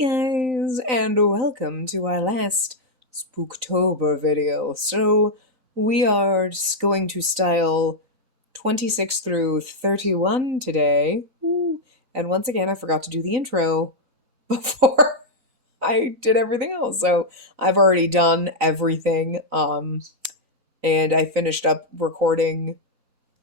guys, and welcome to our last Spooktober video. So, we are just going to style 26 through 31 today. Ooh. And once again, I forgot to do the intro before I did everything else. So, I've already done everything, and I finished up recording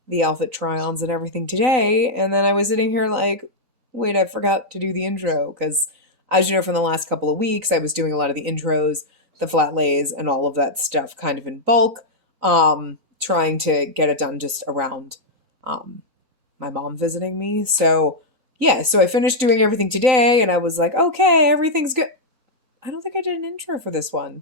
the outfit try-ons and everything today, and then I was sitting here like, wait, I forgot to do the intro, because as you know from the last couple of weeks, I was doing a lot of the intros, the flat lays, and all of that stuff kind of in bulk, trying to get it done just around my mom visiting me. So yeah, so I finished doing everything today, and I was like, okay, everything's good. I don't think I did an intro for this one.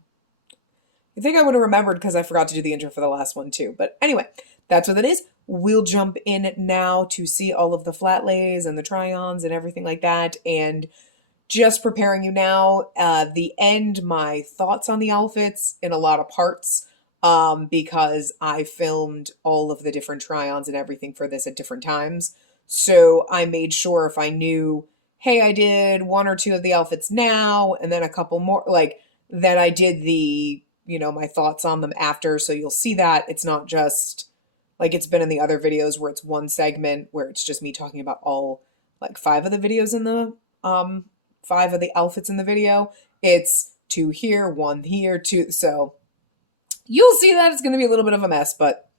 I think I would have remembered because I forgot to do the intro for the last one too. But anyway, that's what it is. We'll jump in now to see all of the flat lays and the try-ons and everything like that. And just preparing you now, the end, my thoughts on the outfits in a lot of parts, because I filmed all of the different try-ons and everything for this at different times. So I made sure if I knew, hey, I did one or two of the outfits now, and then a couple more, like, then I did the, my thoughts on them after. So you'll see that it's not just like it's been in the other videos where it's one segment where it's just me talking about all like five of the videos in the five of the outfits in the video. It's two here, one here, two. So you'll see that it's going to be a little bit of a mess, but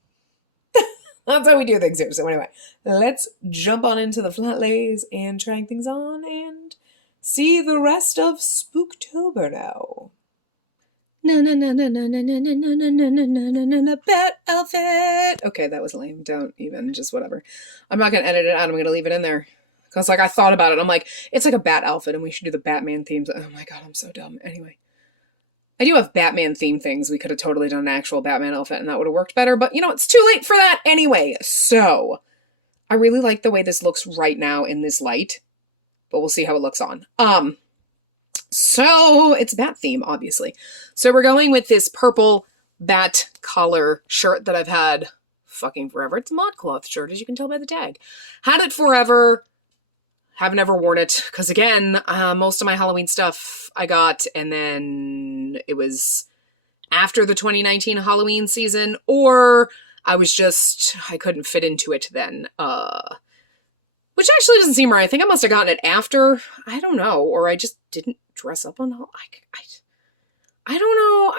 that's how we do things here. So anyway, let's jump on into the flat lays and trying things on and see the rest of Spooktober now. Bat outfit. Okay, that was lame. Don't even, just whatever. I'm not gonna edit it out. I'm gonna leave it in there. Because I thought about it. I'm like, it's like a bat outfit and we should do the Batman themes. Oh my god, I'm so dumb. Anyway. I do have Batman theme things. We could have totally done an actual Batman outfit and that would have worked better, but it's too late for that anyway. So, I really like the way this looks right now in this light. But we'll see how it looks on. So it's bat theme, obviously. So we're going with this purple bat collar shirt that I've had fucking forever. It's a ModCloth shirt, as you can tell by the tag. Had it forever. Haven't ever worn it. Because again, most of my Halloween stuff I got, and then it was after the 2019 Halloween season, or I couldn't fit into it then. Which actually doesn't seem right. I think I must have gotten it after. I don't know. Or I just didn't dress up on I don't know.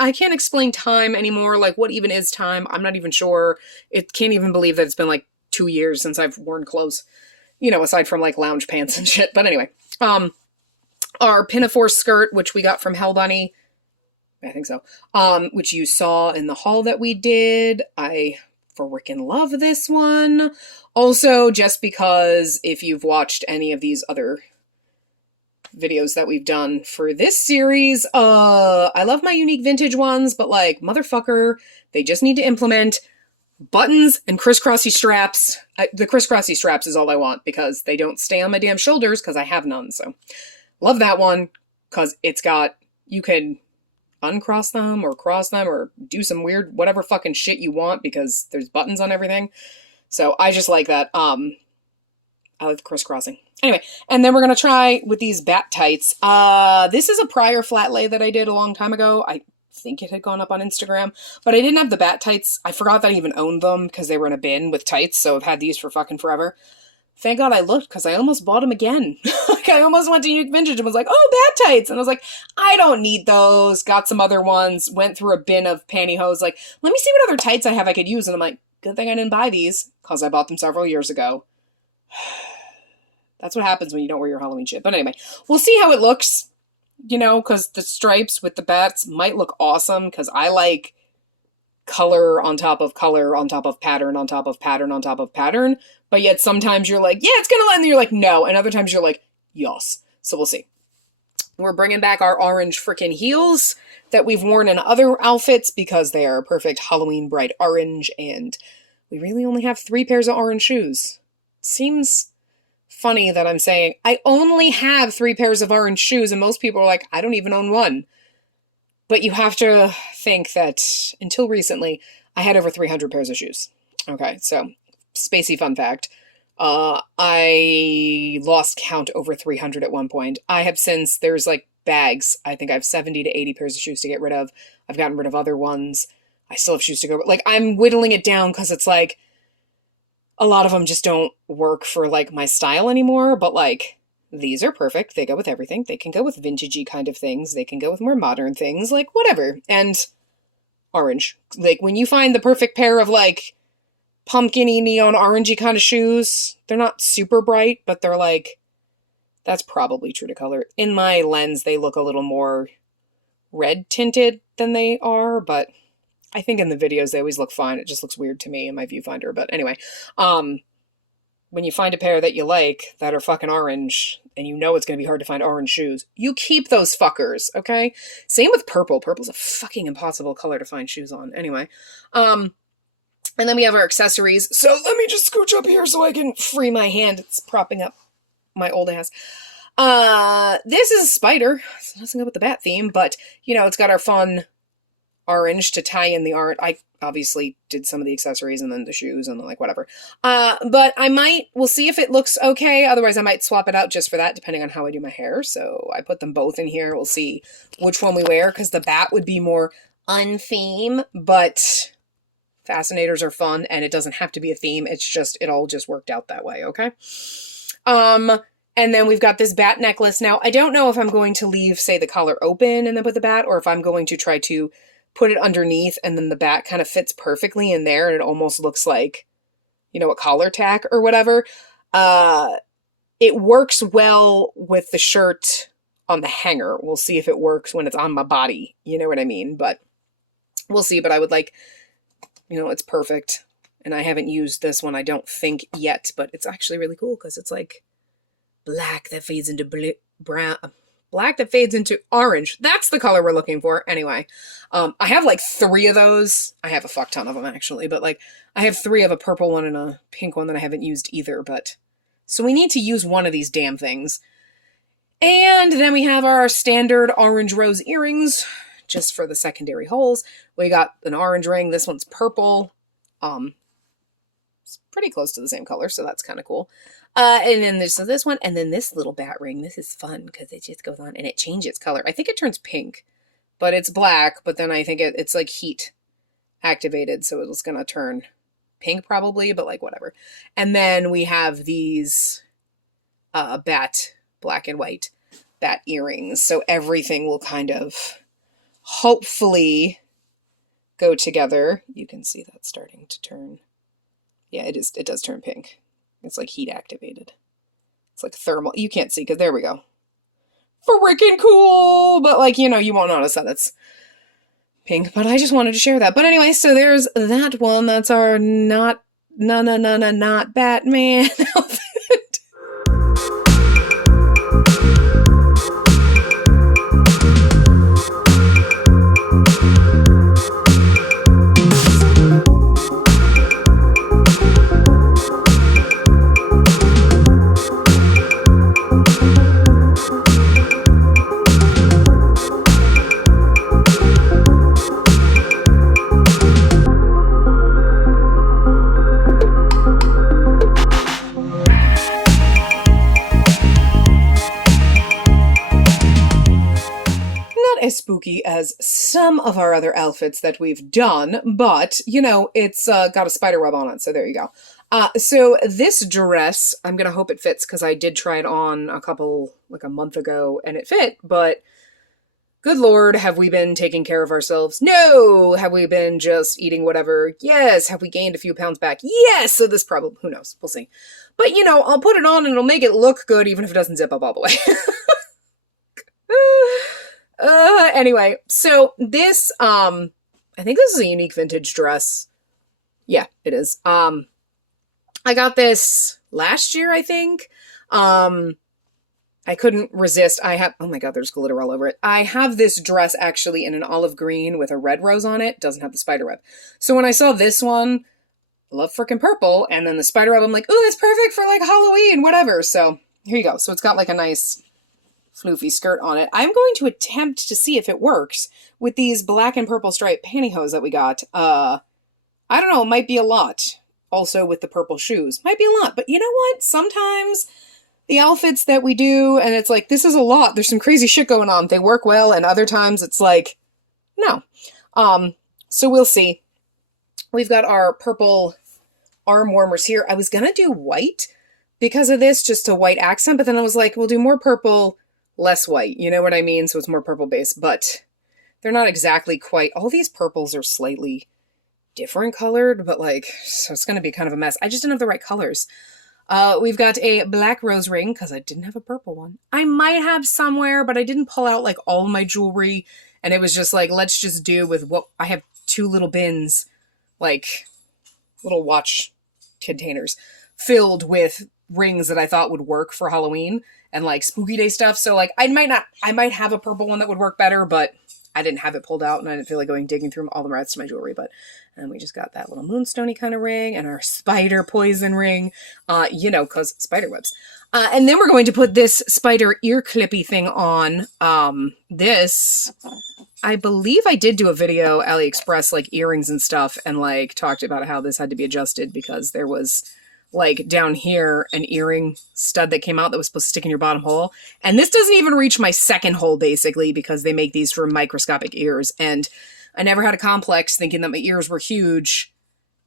I can't explain time anymore. Like, what even is time? I'm not even sure. It can't even believe that it's been like 2 years since I've worn clothes. Aside from like lounge pants and shit. But anyway. Our pinafore skirt, which we got from Hell Bunny. I think so. Which you saw in the haul that we did. I freaking love this one. Also, just because if you've watched any of these other videos that we've done for this series, I love my unique vintage ones, but like, motherfucker, they just need to implement buttons and crisscrossy straps. The crisscrossy straps is all I want because they don't stay on my damn shoulders because I have none. So love that one because you can uncross them or cross them or do some weird whatever fucking shit you want because there's buttons on everything. So I just like that. I like the crisscrossing. Anyway, and then we're going to try with these bat tights. This is a prior flat lay that I did a long time ago. I think it had gone up on Instagram, but I didn't have the bat tights. I forgot that I even owned them because they were in a bin with tights, so I've had these for fucking forever. Thank God I looked because I almost bought them again. Like, I almost went to Unique Vintage and was like, oh, bat tights. And I was like, I don't need those. Got some other ones. Went through a bin of pantyhose. Like, let me see what other tights I have I could use. And I'm like, good thing I didn't buy these because I bought them several years ago. That's what happens when you don't wear your Halloween shit. But anyway, we'll see how it looks, because the stripes with the bats might look awesome because I like color on top of color on top of pattern on top of pattern on top of pattern. But yet sometimes you're like, yeah, it's going to land. And you're like, no. And other times you're like, yes. So we'll see. We're bringing back our orange freaking heels that we've worn in other outfits because they are perfect Halloween bright orange. And we really only have 3 pairs of orange shoes. Seems funny that I'm saying I only have 3 pairs of orange shoes. And most people are like, I don't even own one. But you have to think that until recently, I had over 300 pairs of shoes. Okay, so spacey fun fact. I lost count over 300 at one point. I have since, there's like bags. I think I have 70 to 80 pairs of shoes to get rid of. I've gotten rid of other ones. I still have shoes to go. Like, I'm whittling it down because it's like, a lot of them just don't work for like my style anymore, but like, these are perfect. They go with everything. They can go with vintagey kind of things. They can go with more modern things, like whatever. And orange. Like, when you find the perfect pair of like pumpkin-y, neon orangey kind of shoes, they're not super bright, but they're like, that's probably true to color. In my lens, they look a little more red tinted than they are, but I think in the videos they always look fine. It just looks weird to me in my viewfinder. But anyway, when you find a pair that you like that are fucking orange, and you know it's going to be hard to find orange shoes, you keep those fuckers, okay? Same with purple. Purple's a fucking impossible color to find shoes on. Anyway, and then we have our accessories. So let me just scooch up here so I can free my hand. It's propping up my old ass. This is a spider. It's nothing up with the bat theme, but, you know, it's got our fun orange to tie in the art. I obviously did some of the accessories and then the shoes and like whatever. But we'll see if it looks okay. Otherwise I might swap it out just for that, depending on how I do my hair. So I put them both in here. We'll see which one we wear, because the bat would be more un-theme, but fascinators are fun, and it doesn't have to be a theme. It's just, it all just worked out that way, okay? And then we've got this bat necklace. Now, I don't know if I'm going to leave, say, the collar open and then put the bat, or if I'm going to try to put it underneath and then the bat kind of fits perfectly in there and it almost looks like, you know, a collar tack or whatever. It works well with the shirt on the hanger. We'll see if it works when it's on my body. You know what I mean? But we'll see. But I would like, you know, it's perfect. And I haven't used this one, I don't think, yet. But it's actually really cool because it's like black that fades into brown. Black that fades into orange. That's the color we're looking for. Anyway, I have like 3 of those. I have a fuck ton of them actually, but like I have 3 of a purple one and a pink one that I haven't used either. But so we need to use one of these damn things. And then we have our standard orange rose earrings, just for the secondary holes. We got an orange ring. This one's purple. It's pretty close to the same color, so that's kind of cool. And then there's this one, and then this little bat ring. This is fun because it just goes on and it changes color. I think it turns pink, but it's black, but then I think it's like heat activated, so it's going to turn pink probably, but like whatever. And then we have these bat, black and white bat earrings, so everything will kind of hopefully go together. You can see that starting to turn. Yeah, it does turn pink. It's like heat activated. It's like thermal. You can't see because there we go. Freaking cool! But like, you know, you won't notice that it's pink. But I just wanted to share that. But anyway, so there's that one. That's our not Batman outfit. As spooky as some of our other outfits that we've done, but, you know, it's got a spider web on it, so there you go. So this dress, I'm gonna hope it fits, because I did try it on a month ago, and it fit, but good lord, have we been taking care of ourselves? No! Have we been just eating whatever? Yes! Have we gained a few pounds back? Yes! So this probably, who knows, we'll see. But, you know, I'll put it on and it'll make it look good, even if it doesn't zip up all the way. Anyway, so this, I think this is a unique vintage dress. Yeah, it is. I got this last year, I think. I couldn't resist. Oh my god, there's glitter all over it. I have this dress actually in an olive green with a red rose on it. Doesn't have the spider web. So when I saw this one, I love frickin' purple, and then the spider web, I'm like, ooh, that's perfect for like Halloween, whatever. So here you go. So it's got like a nice floofy skirt on it. I'm going to attempt to see if it works with these black and purple striped pantyhose that we got. I don't know, it might be a lot. also with the purple shoes. Might be a lot, but you know what? Sometimes the outfits that we do, and it's like, this is a lot. There's some crazy shit going on. They work well, and other times it's like, no. So we'll see. We've got our purple arm warmers here. I was gonna do white because of this, just a white accent, but then I was like, we'll do more purple, less white. You know what I mean? So it's more purple based, but they're not exactly quite. All these purples are slightly different colored, but like, so it's gonna be kind of a mess. I just didn't have the right colors. We've got a black rose ring because I didn't have a purple one. I might have somewhere, but I didn't pull out like all my jewelry, and it was just like, let's just do with what I have. 2 little bins, like little watch containers filled with rings that I thought would work for Halloween and like spooky day stuff. So like I might have a purple one that would work better, but I didn't have it pulled out and I didn't feel like going digging through all the rest of my jewelry. But and we just got that little moonstony kind of ring and our spider poison ring, you know, because spider webs. And then we're going to put this spider ear clippy thing on. This, I believe I did do a video, AliExpress, like earrings and stuff, and like talked about how this had to be adjusted because there was like down here an earring stud that came out that was supposed to stick in your bottom hole. And this doesn't even reach my second hole basically because they make these for microscopic ears. And I never had a complex thinking that my ears were huge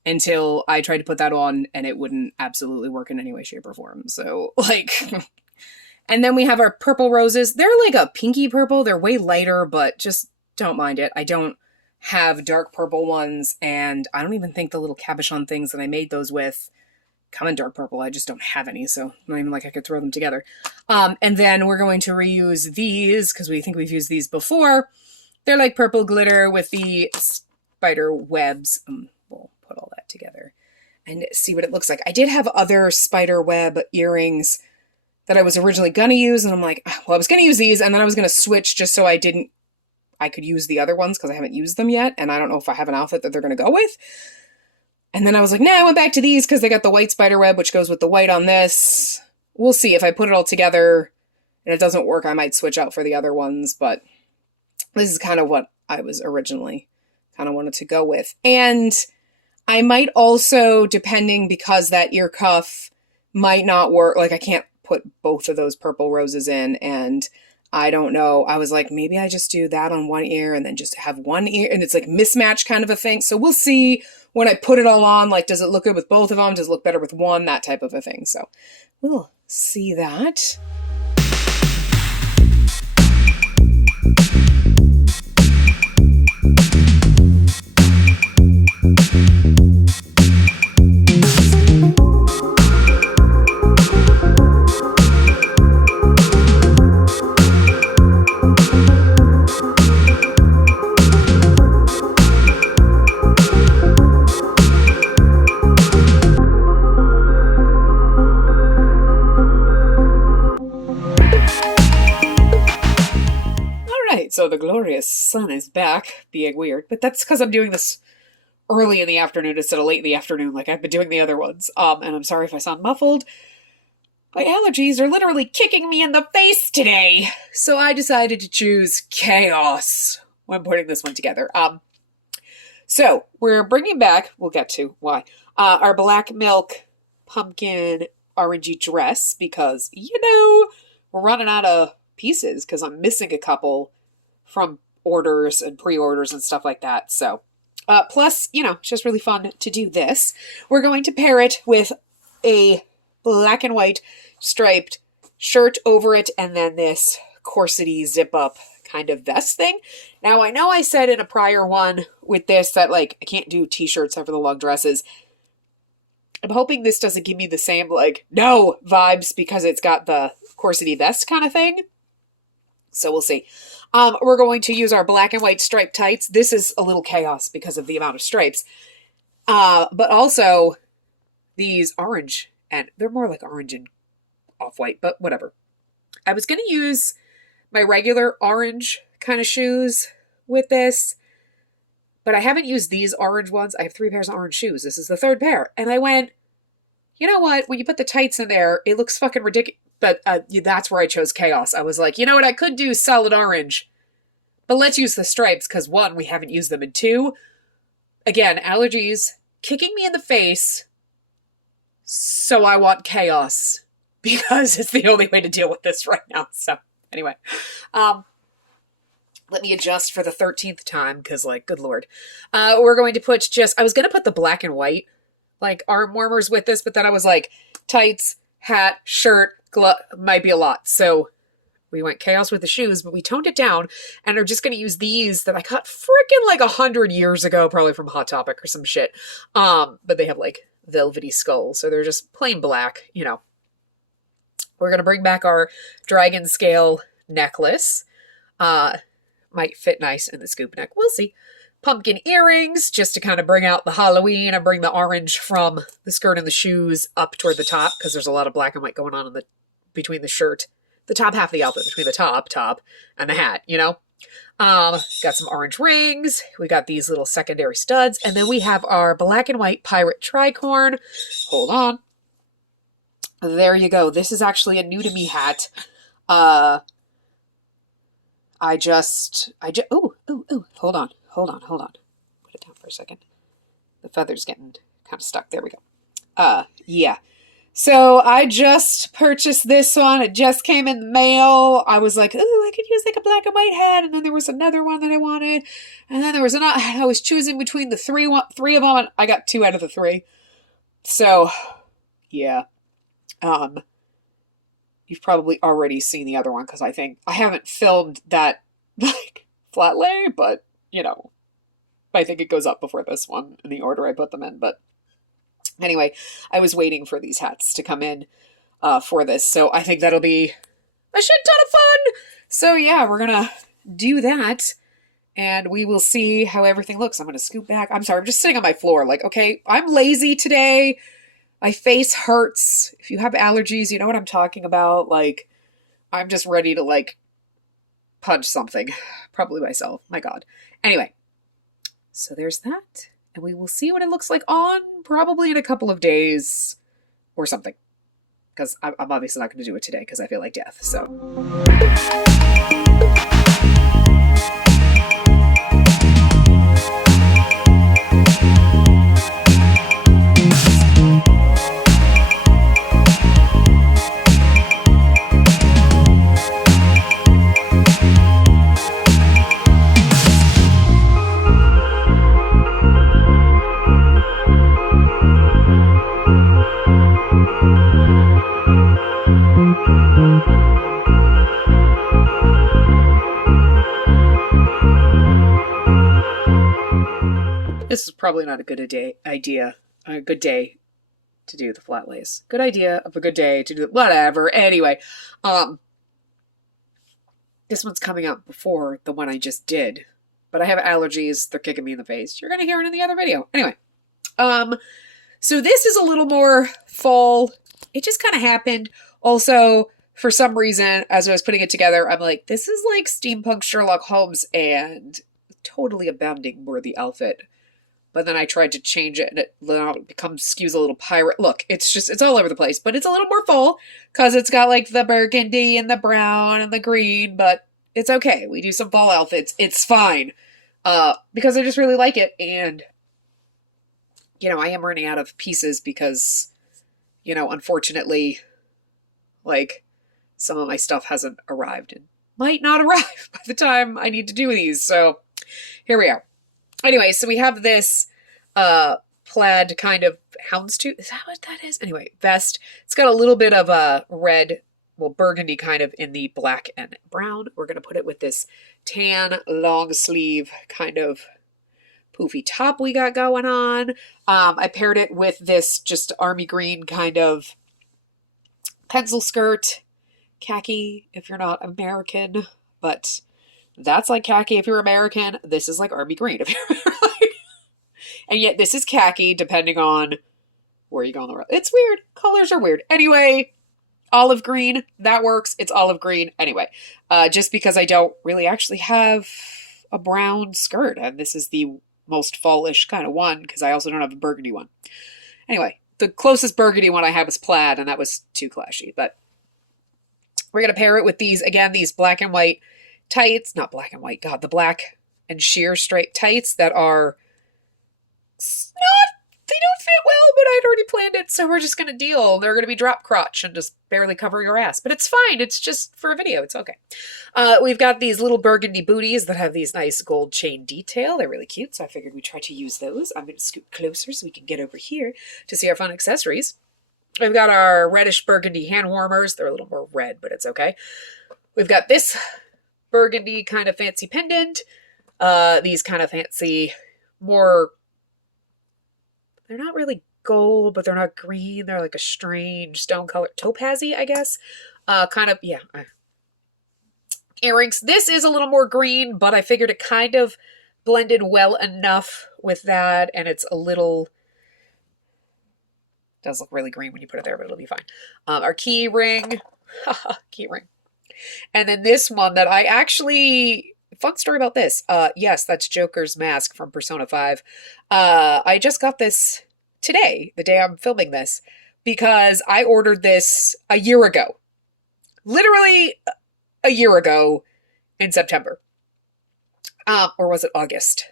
until I tried to put that on and it wouldn't absolutely work in any way, shape, or form. So, like, and then we have our purple roses. They're like a pinky purple. They're way lighter, but just don't mind it. I don't have dark purple ones, and I don't even think the little cabochon things that I made those with come in dark purple. I just don't have any, so not even like I could throw them together. And then we're going to reuse these because we think we've used these before. They're like purple glitter with the spider webs. We'll put all that together and see what it looks like. I did have other spider web earrings that I was originally going to use, and I'm like, well, I was going to use these, and then I was going to switch just so I could use the other ones because I haven't used them yet, and I don't know if I have an outfit that they're going to go with. And then I was like, nah, I went back to these because they got the white spider web, which goes with the white on this. We'll see. If I put it all together and it doesn't work, I might switch out for the other ones, but this is kind of what I was originally kind of wanted to go with. And I might also, depending, because that ear cuff might not work, like I can't put both of those purple roses in, and I don't know. I was like, maybe I just do that on one ear and then just have one ear, and it's like mismatch kind of a thing. So we'll see when I put it all on, like, does it look good with both of them? Does it look better with one? That type of a thing. So we'll see that. So the glorious sun is back, being weird, but that's because I'm doing this early in the afternoon instead of late in the afternoon like I've been doing the other ones. And I'm sorry if I sound muffled. My allergies are literally kicking me in the face today. So I decided to choose chaos when putting this one together. So we're bringing back, we'll get to why, our black milk pumpkin orangey dress because, you know, we're running out of pieces because I'm missing a couple from orders and pre-orders and stuff like that. So, plus, you know, it's just really fun to do this. We're going to pair it with a black and white striped shirt over it, and then this corsety zip-up kind of vest thing. Now, I know I said in a prior one with this that, like, I can't do t-shirts over the long dresses. I'm hoping this doesn't give me the same, like, no vibes because it's got the corsety vest kind of thing. So we'll see. We're going to use our black and white striped tights. This is a little chaos because of the amount of stripes. But also these orange, and they're more like orange and off-white, but whatever. I was going to use my regular orange kind of shoes with this, but I haven't used these orange ones. I have 3 pairs of orange shoes. This is the 3rd pair. And I went, you know what? When you put the tights in there, it looks fucking ridiculous. But that's where I chose chaos. I was like, you know what? I could do solid orange, but let's use the stripes because 1, we haven't used them, and 2, again, allergies kicking me in the face So I want chaos because it's the only way to deal with this right now. So anyway, let me adjust for the 13th time because, like, good Lord. We're going to put I was going to put the black and white, like, arm warmers with this, but then I was like, tights, hat, shirt, glove, might be a lot. So we went chaos with the shoes, but we toned it down and are just going to use these that I got freaking like 100 years ago, probably from Hot Topic or some shit. But they have like velvety skulls, so they're just plain black, you know. We're going to bring back our dragon scale necklace. Might fit nice in the scoop neck. We'll see. Pumpkin earrings, just to kind of bring out the Halloween and bring the orange from the skirt and the shoes up toward the top, because there's a lot of black and white going on in between the shirt, the top half of the outfit, between the top, and the hat, you know? Got some orange rings. We got these little secondary studs. And then we have our black and white pirate tricorn. Hold on. There you go. This is actually a new to me hat. Ooh, hold on. Put it down for a second. The feather's getting kind of stuck. There we go. Yeah. So I just purchased this one. It just came in the mail. I was like, ooh, I could use like a black and white hat. And then there was another one that I wanted. And then there was another. I was choosing between the three of them. And I got 2 out of the 3. So, yeah. You've probably already seen the other one because I think I haven't filmed that like flat lay, but you know, I think it goes up before this one in the order I put them in. But anyway, I was waiting for these hats to come in for this, so I think that'll be a shit ton of fun. So yeah, we're gonna do that, and we will see how everything looks. I'm gonna scoot back. I'm sorry, I'm just sitting on my floor. Like, okay, I'm lazy today. My face hurts. If you have allergies, you know what I'm talking about. Like, I'm just ready to, like, punch something. Probably myself. My God. Anyway, so there's that. And we will see what it looks like on probably in a couple of days or something. Because I'm obviously not going to do it today because I feel like death. So... This is probably not a good idea. A good day to do the flat lays. Good idea of a good day to do it. Whatever. Anyway, this one's coming out before the one I just did, but I have allergies. They're kicking me in the face. You're gonna hear it in the other video. Anyway, so this is a little more fall. It just kind of happened. Also, for some reason, as I was putting it together, I'm like, this is like steampunk Sherlock Holmes and totally a bounding worthy outfit. But then I tried to change it and it skews a little pirate. Look, it's all over the place, but it's a little more full because it's got like the burgundy and the brown and the green, but it's okay. We do some fall outfits. It's fine. Because I just really like it. And, you know, I am running out of pieces because, you know, unfortunately, like, some of my stuff hasn't arrived and might not arrive by the time I need to do these. So here we are. Anyway, so we have this plaid kind of houndstooth. Is that what that is? Anyway, vest. It's got a little bit of a red, well, burgundy kind of in the black and brown. We're going to put it with this tan long sleeve kind of poofy top we got going on. I paired it with this just army green kind of pencil skirt. Khaki if you're not American, but... That's like khaki if you're American. This is like army green if you're American. And yet this is khaki depending on where you go on the road. It's weird. Colors are weird. Anyway, olive green. That works. It's olive green. Anyway, just because I don't really actually have a brown skirt. And this is the most fallish kind of one because I also don't have a burgundy one. Anyway, the closest burgundy one I had was plaid and that was too clashy. But we're going to pair it with these, again, these black and white tights, not black and white, God, the black and sheer straight tights that are not the don't fit well, but I'd already planned it, so we're just going to deal. They're going to be drop crotch and just barely covering your ass. But it's fine. It's just for a video. It's okay. We've got these little burgundy booties that have these nice gold chain detail. They're really cute, so I figured we'd try to use those. I'm going to scoot closer so we can get over here to see our fun accessories. We've got our reddish burgundy hand warmers. They're a little more red, but it's okay. We've got this burgundy kind of fancy pendant. These kind of fancy, more... They're not really gold, but they're not green. They're like a strange stone color. Topazy, I guess. Kind of, yeah. Earrings. This is a little more green, but I figured it kind of blended well enough with that. And it's a little... does look really green when you put it there, but it'll be fine. Our key ring. Key ring. And then this one that I actually... Fun story about this. Yes, that's Joker's mask from Persona 5. I just got this today, the day I'm filming this, because I ordered this a year ago. Literally a year ago in September. Or was it August?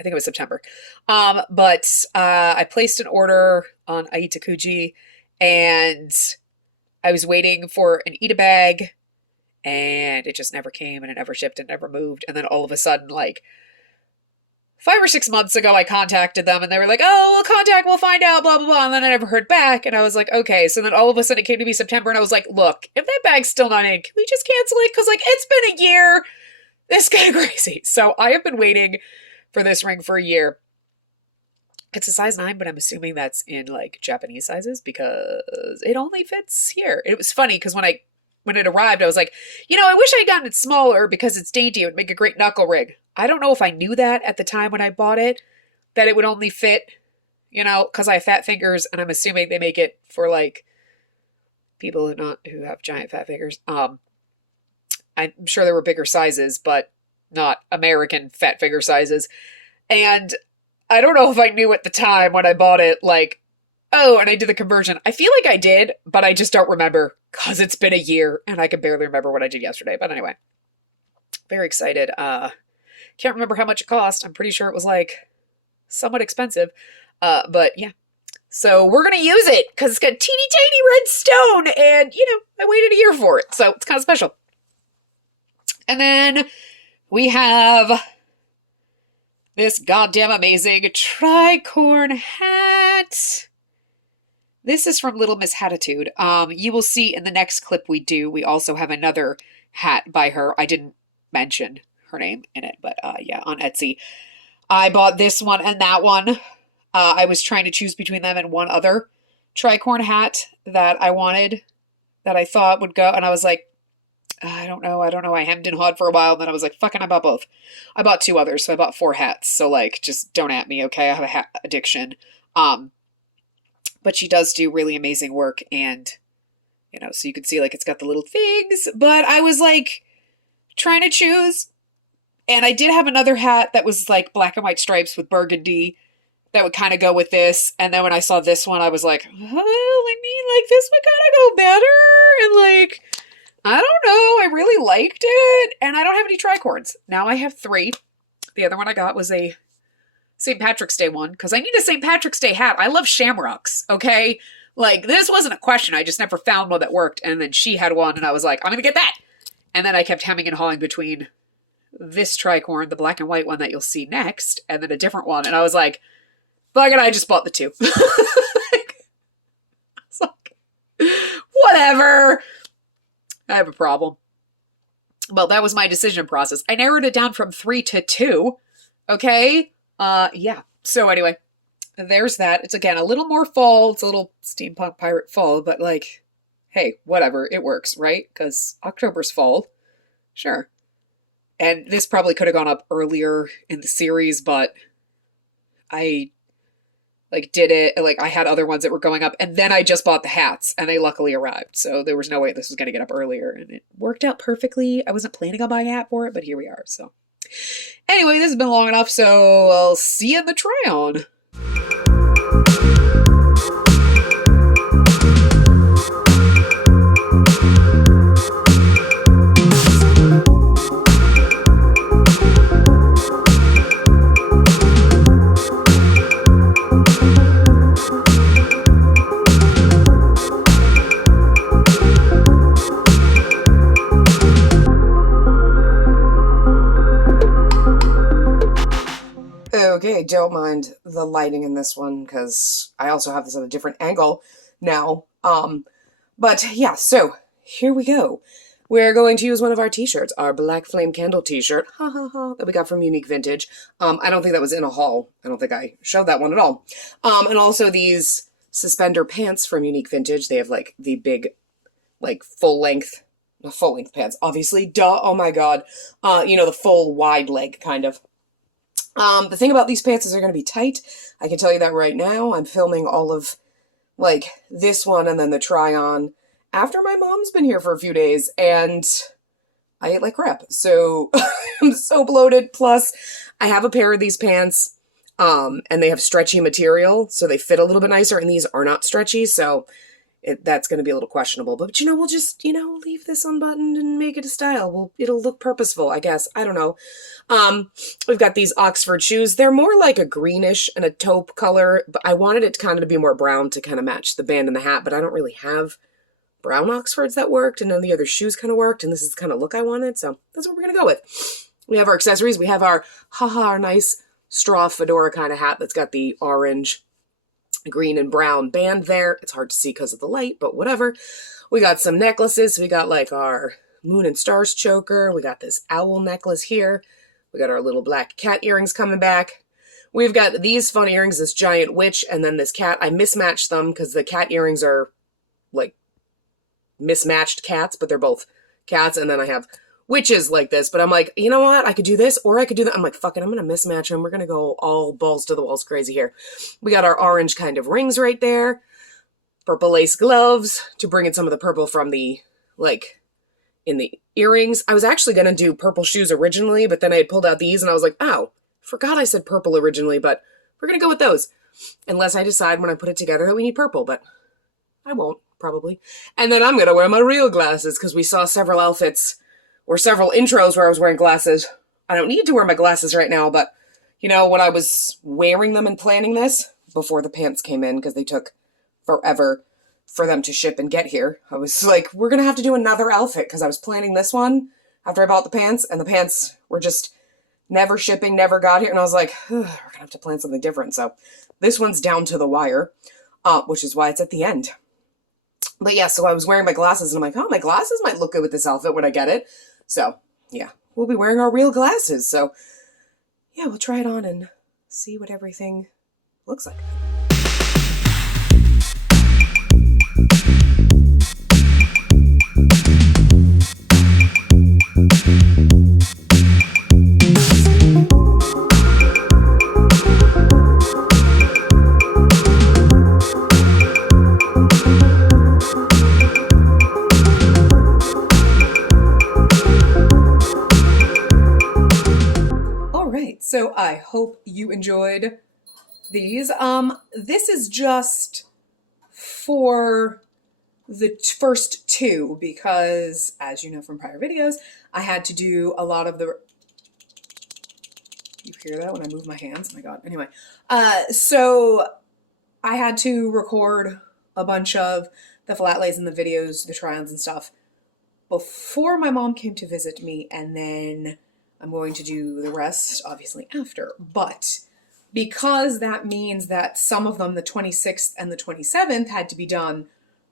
I think it was September. But I placed an order on Aitakuji, and I was waiting for an Ita bag, and it just never came, and it never shipped, and never moved. And then all of a sudden, like 5 or 6 months ago, I contacted them, and they were like, "Oh, we'll find out, blah, blah, blah." And then I never heard back, and I was like, okay. So then all of a sudden it came to be September, and I was like, look, if that bag's still not in, can we just cancel it? Because, like, it's been a year. This is kind of crazy. So I have been waiting for this ring for a year. It's a size 9, but I'm assuming that's in, like, Japanese sizes, because it only fits here. It was funny, because when it arrived, I was like, I wish I'd gotten it smaller because it's dainty. It would make a great knuckle rig. I don't know if I knew that at the time when I bought it, that it would only fit, because I have fat fingers, and I'm assuming they make it for, like, people who have giant fat fingers. I'm sure there were bigger sizes, but not American fat finger sizes. And I don't know if I knew at the time when I bought it, like, oh, and I did the conversion. I feel like I did, but I just don't remember because it's been a year and I can barely remember what I did yesterday. But anyway, very excited. Can't remember how much it cost. I'm pretty sure it was like somewhat expensive. But yeah. So we're going to use it because it's got teeny tiny red stone and, I waited a year for it. So it's kind of special. And then we have this goddamn amazing tricorn hat. This is from Little Miss Hatitude. You will see in the next clip we do, we also have another hat by her. I didn't mention her name in it, but yeah, on Etsy. I bought this one and that one. I was trying to choose between them and one other tricorn hat that I wanted, that I thought would go, and I was like, I don't know. I hemmed and hawed for a while, and then I was like, fucking, I bought both. I bought 2 others, so I bought 4 hats. So, like, just don't at me, okay? I have a hat addiction. But she does do really amazing work, and, so you can see, like, it's got the little things, but I was, like, trying to choose, and I did have another hat that was, like, black and white stripes with burgundy that would kind of go with this, and then when I saw this one, I was like, well, I mean, like, this would kind of go better, and, like, I don't know, I really liked it, and I don't have any tricorns. Now I have 3. The other one I got was a St. Patrick's Day one, because I need a St. Patrick's Day hat. I love shamrocks, okay? Like, this wasn't a question. I just never found one that worked, and then she had one, and I was like, I'm going to get that! And then I kept hemming and hawing between this tricorn, the black and white one that you'll see next, and then a different one, and I was like, fuck it, I just bought the 2. It's like, whatever! I have a problem. Well, that was my decision process. I narrowed it down from 3 to 2. Okay? Yeah. So anyway, there's that. It's, again, a little more fall. It's a little steampunk pirate fall, but, like, hey, whatever. It works, right? Because October's fall. Sure. And this probably could have gone up earlier in the series, but I did it, I had other ones that were going up, and then I just bought the hats, and they luckily arrived, so there was no way this was going to get up earlier, and it worked out perfectly. I wasn't planning on buying a hat for it, but here we are, so. Anyway, this has been long enough, so I'll see you in the try-on. okay, don't mind the lighting in this one because I also have this at a different angle now. But yeah, so here we go. We're going to use one of our t-shirts, our Black Flame Candle t-shirt, ha ha ha, that we got from Unique Vintage. I don't think that was in a haul. I don't think I showed that one at all. And also these suspender pants from Unique Vintage. They have like the big, like full-length pants, obviously, duh, oh my god. You know, the full wide leg kind of. The thing about these pants is they're going to be tight. I can tell you that right now. I'm filming all of, like, this one and then the try-on after my mom's been here for a few days, and I ate like crap. So, I'm so bloated. Plus, I have a pair of these pants, and they have stretchy material, so they fit a little bit nicer, and these are not stretchy, so that's going to be a little questionable. But, you know, we'll just, you know, leave this unbuttoned and make it a style. It'll look purposeful, I guess. I don't know. We've got these Oxford shoes. They're more like a greenish and a taupe color, but I wanted it kind of to be more brown to kind of match the band and the hat, but I don't really have brown Oxfords that worked, and none of the other shoes kind of worked, and this is the kind of look I wanted, so that's what we're going to go with. We have our accessories. We have our, our nice straw fedora kind of hat that's got the orange, green and brown band there. It's hard to see because of the light, but whatever. We got some necklaces. We got like our moon and stars choker. We got this owl necklace here. We got our little black cat earrings coming back. We've got these fun earrings, this giant witch, and then this cat. I mismatched them because the cat earrings are like mismatched cats, but they're both cats. And then I have witches like this, but I'm like, you know what? I could do this or I could do that. I'm like, fuck it, I'm going to mismatch them. We're going to go all balls to the walls crazy here. We got our orange kind of rings right there. Purple lace gloves to bring in some of the purple from the, like, in the earrings. I was actually going to do purple shoes originally, but then I had pulled out these and I was like, oh, forgot I said purple originally, but we're going to go with those. Unless I decide when I put it together that we need purple, but I won't, probably. And then I'm going to wear my real glasses because we saw several outfits or several intros where I was wearing glasses. I don't need to wear my glasses right now, but, you know, when I was wearing them and planning this, before the pants came in, because they took forever for them to ship and get here, I was like, we're going to have to do another outfit, because I was planning this one after I bought the pants, and the pants were just never shipping, never got here, and I was like, we're going to have to plan something different. So this one's down to the wire, which is why it's at the end. But yeah, so I was wearing my glasses, and I'm like, oh, my glasses might look good with this outfit when I get it. So, yeah, we'll be wearing our real glasses. So, yeah, we'll try it on and see what everything looks like. So I hope you enjoyed these. This is just for the first two because, as you know from prior videos, I had to do a lot of the... You hear that when I move my hands? Oh my god. Anyway, so I had to record a bunch of the flat lays and the videos, the try-ons and stuff before my mom came to visit me, and then I'm going to do the rest, obviously, after. But because that means that some of them, the 26th and the 27th, had to be done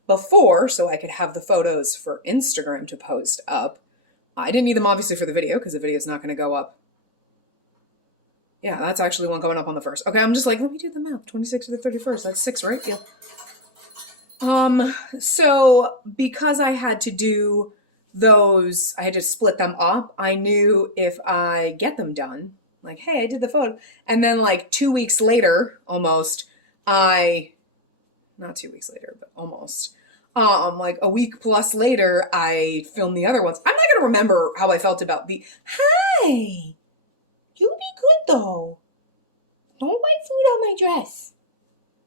before, so I could have the photos for Instagram to post up. I didn't need them, obviously, for the video, because the video is not going to go up. Yeah, that's actually one going up on the 1st. Okay, I'm just like, let me do the math. 26th to the 31st. That's 6, right? Yeah. So because I had to do those, I had to split them up. I knew if I get them done, like, hey, I did the photo, and then like 2 weeks later, almost, not 2 weeks later, but almost, like a week plus later, I filmed the other ones. I'm not gonna remember how I felt about the, hi, you be good though. Don't wipe food on my dress.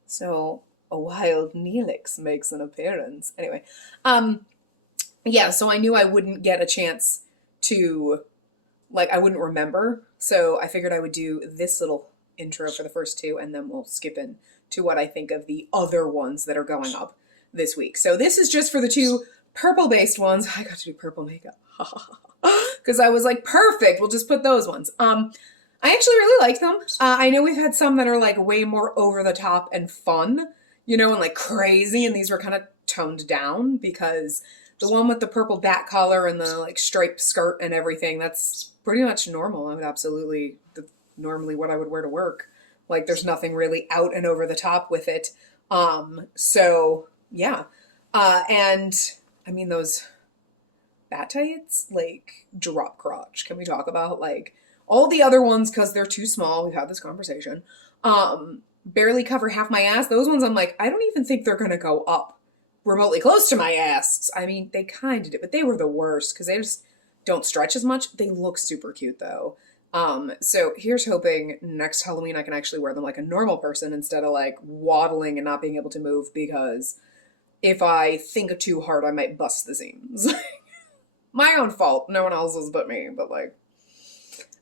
So a wild Neelix makes an appearance. Anyway, yeah, so I knew I wouldn't get a chance to, like, I wouldn't remember. So I figured I would do this little intro for the first two, and then we'll skip in to what I think of the other ones that are going up this week. So this is just for the two purple-based ones. I got to do purple makeup. Because I was like, perfect, we'll just put those ones. I'm I actually really like them. I know we've had some that are like way more over the top and fun, you know, and like crazy, and these were kind of toned down because the one with the purple bat collar and the like striped skirt and everything, that's pretty much normal. I would absolutely, normally what I would wear to work. Like there's nothing really out and over the top with it. So yeah. And I mean, those bat tights, like drop crotch. Can we talk about like all the other ones, because they're too small, we've had this conversation, barely cover half my ass. Those ones I'm like, I don't even think they're gonna go up remotely close to my ass. I mean, they kind of did, but they were the worst because they just don't stretch as much. They look super cute though. So here's hoping next Halloween I can actually wear them like a normal person instead of like waddling and not being able to move, because if I think too hard I might bust the seams. My own fault, no one else's but me, but like,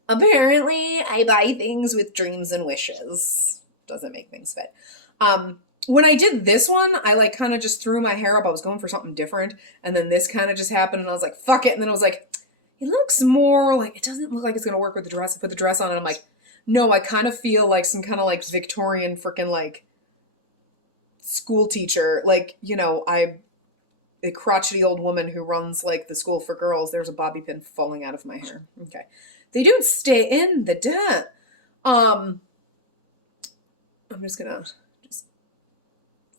apparently I buy things with dreams and wishes. Doesn't make things fit. When I did this one, I like kind of just threw my hair up. I was going for something different, and then this kind of just happened, and I was like, fuck it. And then I was like, it looks more like, it doesn't look like it's gonna work with the dress. I put the dress on, and I'm like, no, I kind of feel like some kind of like Victorian freaking like school teacher. Like, you know, a crotchety old woman who runs like the school for girls. There's a bobby pin falling out of my hair. Okay. They don't stay in the dirt. I'm just gonna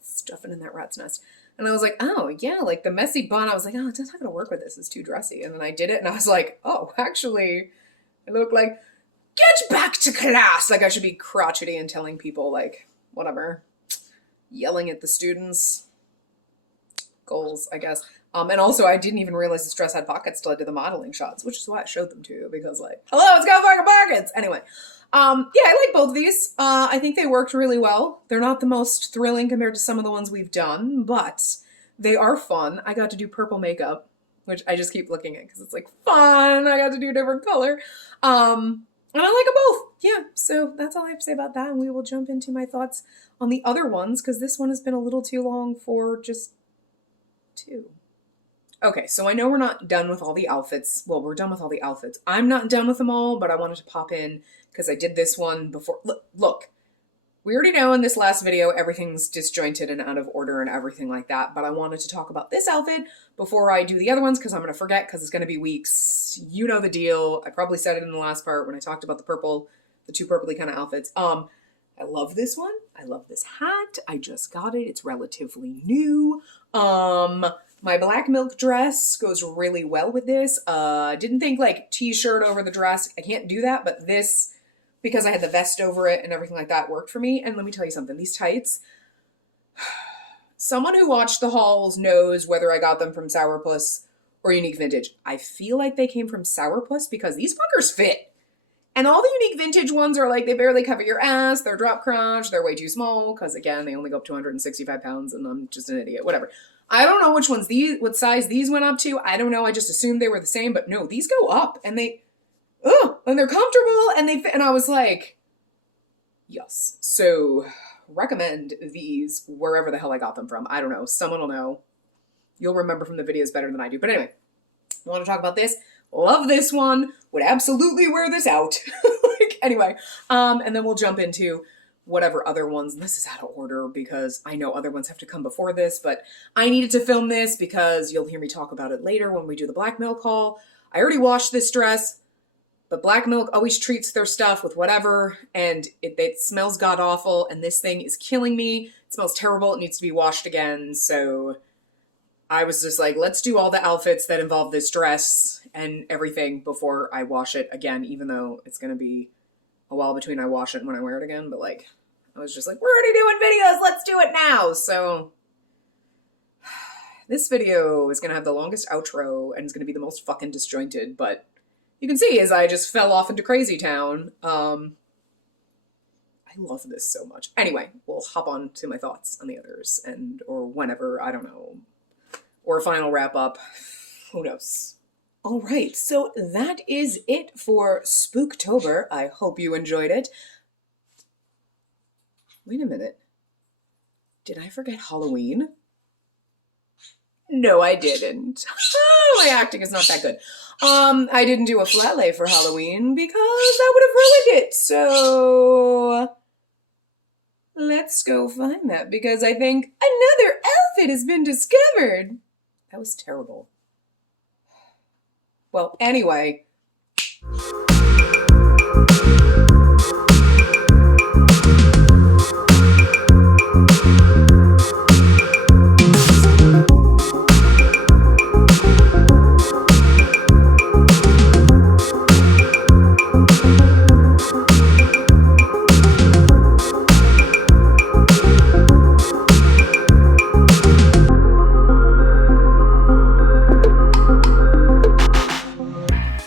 stuff it in that rat's nest. And I was like, oh yeah, like the messy bun. I was like, oh, it's not gonna work with this. It's too dressy. And then I did it, and I was like, oh, actually, I look like, get back to class. Like I should be crotchety and telling people like whatever, yelling at the students. Goals, I guess. And also, I didn't even realize this dress had pockets till I did the modeling shots, which is why I showed them to you, because like, hello, it's got fucking pockets. Anyway, yeah, I like both of these. I think they worked really well. They're not the most thrilling compared to some of the ones we've done, but they are fun. I got to do purple makeup, which I just keep looking at because it's like fun. I got to do a different color. And I like them both. Yeah, so that's all I have to say about that. And we will jump into my thoughts on the other ones, because this one has been a little too long for just two. Okay, so I know we're not done with all the outfits. Well, we're done with all the outfits. I'm not done with them all, but I wanted to pop in because I did this one before. Look, we already know in this last video everything's disjointed and out of order and everything like that, but I wanted to talk about this outfit before I do the other ones because I'm going to forget, because it's going to be weeks. You know the deal. I probably said it in the last part when I talked about the purple, the two purpley kind of outfits. I love this one. I love this hat. I just got it. It's relatively new. My black milk dress goes really well with this. Didn't think like t-shirt over the dress. I can't do that, but this, because I had the vest over it and everything like that, worked for me. And let me tell you something, these tights, someone who watched the hauls knows whether I got them from Sourpuss or Unique Vintage. I feel like they came from Sourpuss because these fuckers fit. And all the Unique Vintage ones are like, they barely cover your ass, they're drop crotch, they're way too small, because again, they only go up to 165 pounds, and I'm just an idiot, whatever. I don't know which ones what size these went up to. I don't know, I just assumed they were the same, but no, these go up, and and they're comfortable, and they fit, and I was like, yes. So, recommend these wherever the hell I got them from. I don't know, someone will know. You'll remember from the videos better than I do. But anyway, I want to talk about this. Love this one. Would absolutely wear this out. Anyway, and then we'll jump into whatever other ones. This is out of order because I know other ones have to come before this, but I needed to film this because you'll hear me talk about it later when we do the Black Milk haul. I already washed this dress, but Black Milk always treats their stuff with whatever, and it smells god-awful, and this thing is killing me. It smells terrible. It needs to be washed again, so I was just like, let's do all the outfits that involve this dress and everything before I wash it again, even though it's going to be a while between I wash it and when I wear it again. But like, I was just like, we're already doing videos. Let's do it now. So this video is going to have the longest outro and it's going to be the most fucking disjointed. But you can see as I just fell off into Crazy Town. I love this so much. Anyway, we'll hop on to my thoughts on the others or whenever, I don't know. Or a final wrap up. Who knows? All right, so that is it for Spooktober. I hope you enjoyed it. Wait a minute. Did I forget Halloween? No, I didn't. My acting is not that good. I didn't do a flat lay for Halloween because that would have ruined it. So let's go find that because I think another outfit has been discovered. That was terrible. Well, anyway.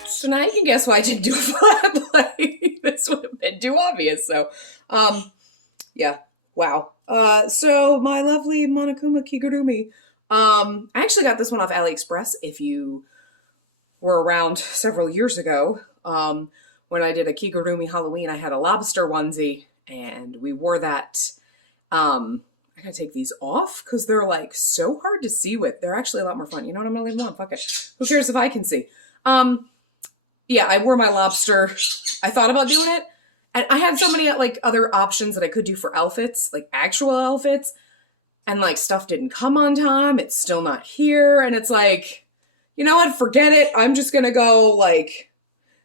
So now you can guess why I didn't do a flat lay. This would have been too obvious. So, yeah, wow. So my lovely Monokuma kigurumi. I actually got this one off AliExpress. If you were around several years ago, when I did a kigurumi Halloween, I had a lobster onesie, and we wore that. I gotta take these off because they're like so hard to see with. They're actually a lot more fun. You know what? I'm gonna leave them on. Fuck it. Who cares if I can see? Yeah, I wore my lobster. I thought about doing it. And I had so many like other options that I could do for outfits, like actual outfits. And like stuff didn't come on time. It's still not here. And it's like, you know what? Forget it. I'm just going to go like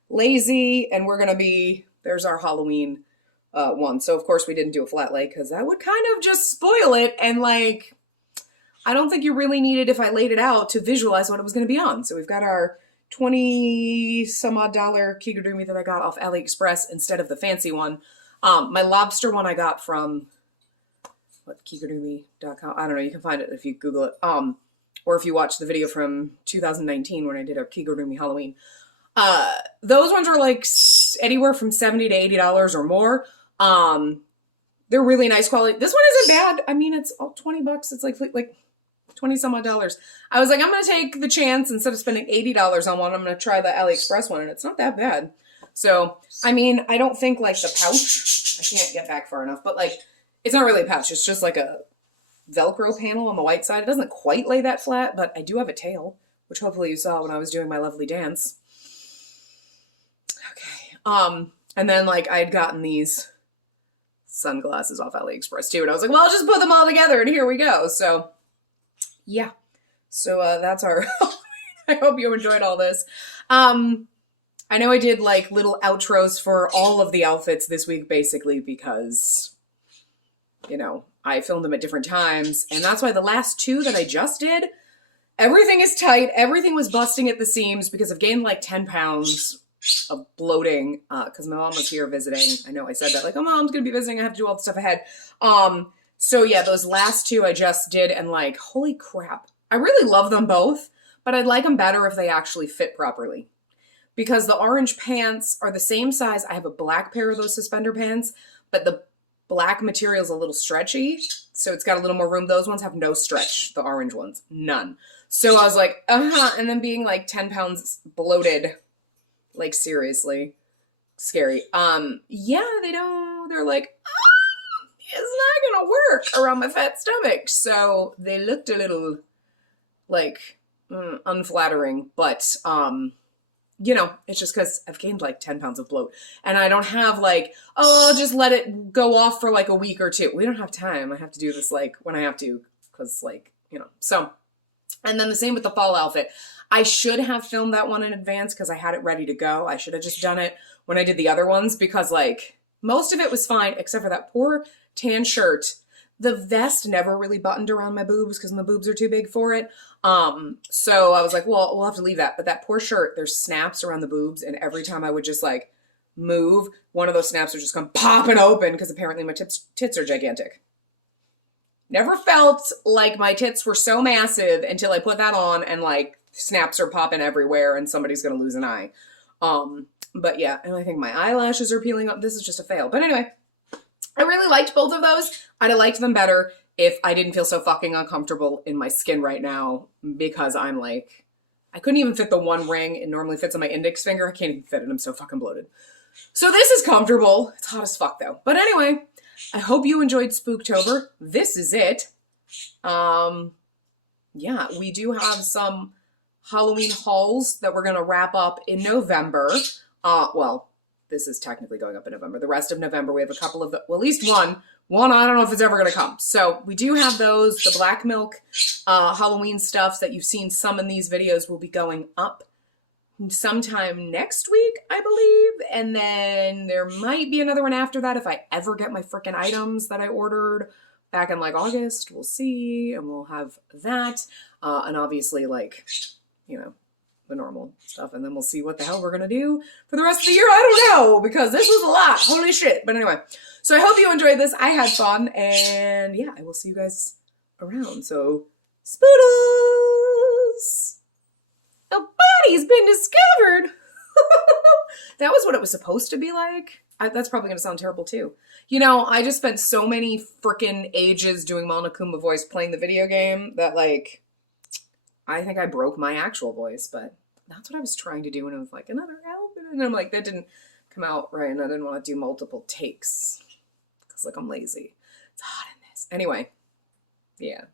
lazy. And we're going to be, there's our Halloween one. So of course we didn't do a flat lay because that would kind of just spoil it. And like, I don't think you really needed, if I laid it out, to visualize what it was going to be on. So we've got our 20 some odd dollar kigurumi that I got off AliExpress instead of the fancy one. My lobster one I got from kigurumi.com. I don't know. You can find it if you Google it. Or if you watch the video from 2019 when I did our kigurumi Halloween. Those ones are like anywhere from $70 to $80 or more. They're really nice quality. This one isn't bad. I mean, it's all $20. It's like 20 some odd dollars. I was like, I'm going to take the chance instead of spending $80 on one. I'm going to try the AliExpress one, and it's not that bad. So, I mean, I don't think like the pouch, I can't get back far enough, but like, it's not really a pouch. It's just like a Velcro panel on the white side. It doesn't quite lay that flat, but I do have a tail, which hopefully you saw when I was doing my lovely dance. Okay. And then like I had gotten these sunglasses off AliExpress too, and I was like, well, I'll just put them all together, and here we go. So, yeah. So that's our, I hope you enjoyed all this. I know I did like little outros for all of the outfits this week, basically, because, you know, I filmed them at different times. And that's why the last two that I just did, everything is tight. Everything was busting at the seams because I've gained like 10 pounds of bloating because my mom was here visiting. I know I said that, like, oh, mom's going to be visiting. I have to do all the stuff ahead. So yeah, those last two I just did, and like, holy crap. I really love them both, but I'd like them better if they actually fit properly. Because the orange pants are the same size. I have a black pair of those suspender pants, but the black material is a little stretchy, so it's got a little more room. Those ones have no stretch, the orange ones, none. So I was like, and then being like 10 pounds bloated, like seriously, scary. Yeah, they're like, it's not gonna work around my fat stomach. So they looked a little like unflattering, but you know, it's just because I've gained like 10 pounds of bloat, and I don't have like, oh, I'll just let it go off for like a week or two. We don't have time. I have to do this like when I have to, because like, you know, so. And then the same with the fall outfit. I should have filmed that one in advance because I had it ready to go. I should have just done it when I did the other ones, because like most of it was fine except for that poor tan shirt. The vest never really buttoned around my boobs because my boobs are too big for it. So I was like, well, we'll have to leave that. But that poor shirt, there's snaps around the boobs, and every time I would just like move, one of those snaps would just come popping open because apparently my tits are gigantic. Never felt like my tits were so massive until I put that on, and like snaps are popping everywhere and somebody's gonna lose an eye. But yeah, and I think my eyelashes are peeling up. This is just a fail. But anyway, I really liked both of those. I'd have liked them better if I didn't feel so fucking uncomfortable in my skin right now, because I'm like, I couldn't even fit the one ring. It normally fits on my index finger. I can't even fit it. I'm so fucking bloated. So this is comfortable. It's hot as fuck though. But anyway, I hope you enjoyed Spooktober. This is it. Yeah, we do have some Halloween hauls that we're going to wrap up in November. Well, this is technically going up in November. The rest of November, we have a couple of well, at least one. One, I don't know if it's ever going to come. So we do have those. The black milk Halloween stuff that you've seen some in these videos will be going up sometime next week, I believe. And then there might be another one after that if I ever get my freaking items that I ordered back in like August. We'll see. And we'll have that. And obviously, like, you know, the normal stuff. And then we'll see what the hell we're going to do for the rest of the year. I don't know, because this was a lot. Holy shit. But anyway, so I hope you enjoyed this. I had fun. And yeah, I will see you guys around. So, spoodles! A body's been discovered! That was what it was supposed to be like. That's probably going to sound terrible too. You know, I just spent so many freaking ages doing Monokuma voice playing the video game that, like, I think I broke my actual voice, but that's what I was trying to do, and I was like, another album, and I'm like, that didn't come out right, and I didn't want to do multiple takes, because, like, I'm lazy. It's hot in this. Anyway, yeah.